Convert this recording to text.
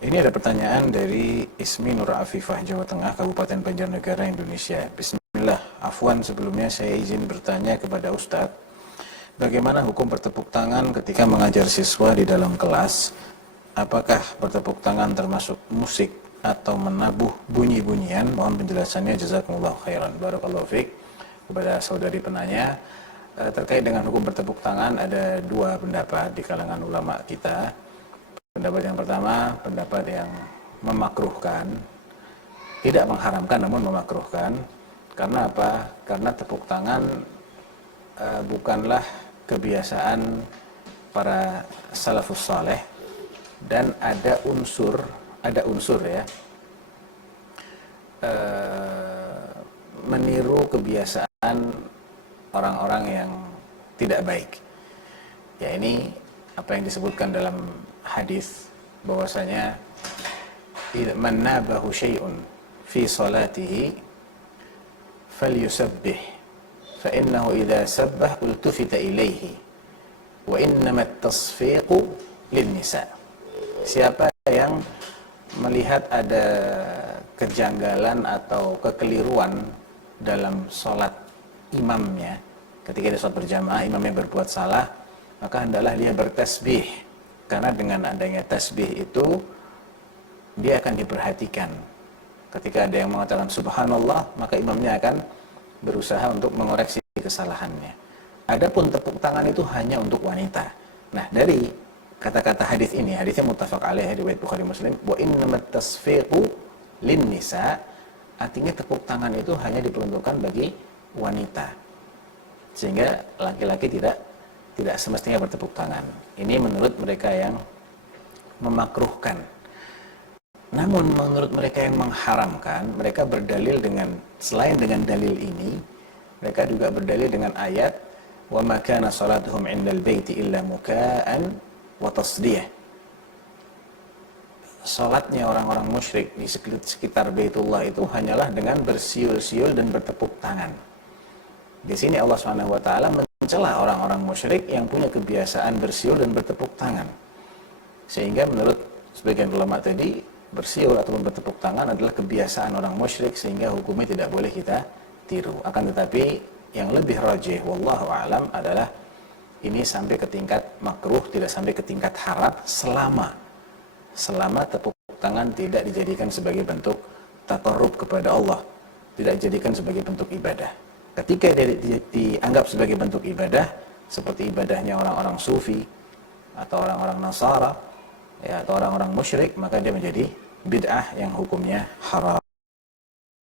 Ini ada pertanyaan dari Ismi Nur Afifah, Jawa Tengah, Kabupaten Banjarnegara, Indonesia. Bismillah, afwan sebelumnya saya izin bertanya kepada Ustadz, bagaimana hukum bertepuk tangan ketika mengajar siswa di dalam kelas? Apakah bertepuk tangan termasuk musik atau menabuh bunyi-bunyian? Mohon penjelasannya, jazakumullah khairan. Barakallahu fiik. Kepada saudari penanya, terkait dengan hukum bertepuk tangan ada dua pendapat di kalangan ulama kita. Pendapat yang pertama, pendapat yang memakruhkan, tidak mengharamkan namun memakruhkan. Karena apa? Karena tepuk tangan bukanlah kebiasaan para salafus saleh, dan ada unsur ya, meniru kebiasaan orang-orang yang tidak baik. Ya, ini apa yang disebutkan dalam hadis bahwasanya man nabahu syai'un fi salatihi falyusabbih fa innahu idza sabbah ultufita ilaihi wa innama at-tasfiqu lin-nisa. Siapa yang melihat ada kejanggalan atau kekeliruan dalam sholat imamnya, ketika dia sholat berjamaah imamnya berbuat salah, maka hendaklah dia bertasbih, karena dengan adanya tasbih itu dia akan diperhatikan. Ketika ada yang mengatakan subhanallah, maka imamnya akan berusaha untuk mengoreksi kesalahannya. Adapun tepuk tangan itu hanya untuk wanita. Nah, dari kata-kata hadis ini, hadisnya muttafaq alaih riwayat Bukhari Muslim, wa innamat tasfiqu lin nisa, artinya tepuk tangan itu hanya diperuntukkan bagi wanita, sehingga laki-laki tidak semestinya bertepuk tangan. Ini menurut mereka yang memakruhkan. Namun menurut mereka yang mengharamkan, mereka berdalil dengan, selain dengan dalil ini, mereka juga berdalil dengan ayat wa ma kana salatuhum 'indal baiti illa muka'an wa tasdiyah. Salatnya orang-orang musyrik di sekitar Baitullah itu hanyalah dengan bersiul-siul dan bertepuk tangan. Di sini Allah Subhanahu wa taala mencela orang-orang musyrik yang punya kebiasaan bersiul dan bertepuk tangan. Sehingga menurut sebagian ulama tadi, bersiul ataupun bertepuk tangan adalah kebiasaan orang musyrik, sehingga hukumnya tidak boleh kita tiru. Akan tetapi yang lebih rajih wallahu alam adalah ini sampai ke tingkat makruh, tidak sampai ke tingkat haram, selama tepuk tangan tidak dijadikan sebagai bentuk taqarrub kepada Allah, tidak dijadikan sebagai bentuk ibadah. Ketika dianggap sebagai bentuk ibadah, seperti ibadahnya orang-orang sufi atau orang-orang Nasara, ya, atau orang-orang musyrik, maka dia menjadi bid'ah yang hukumnya haram.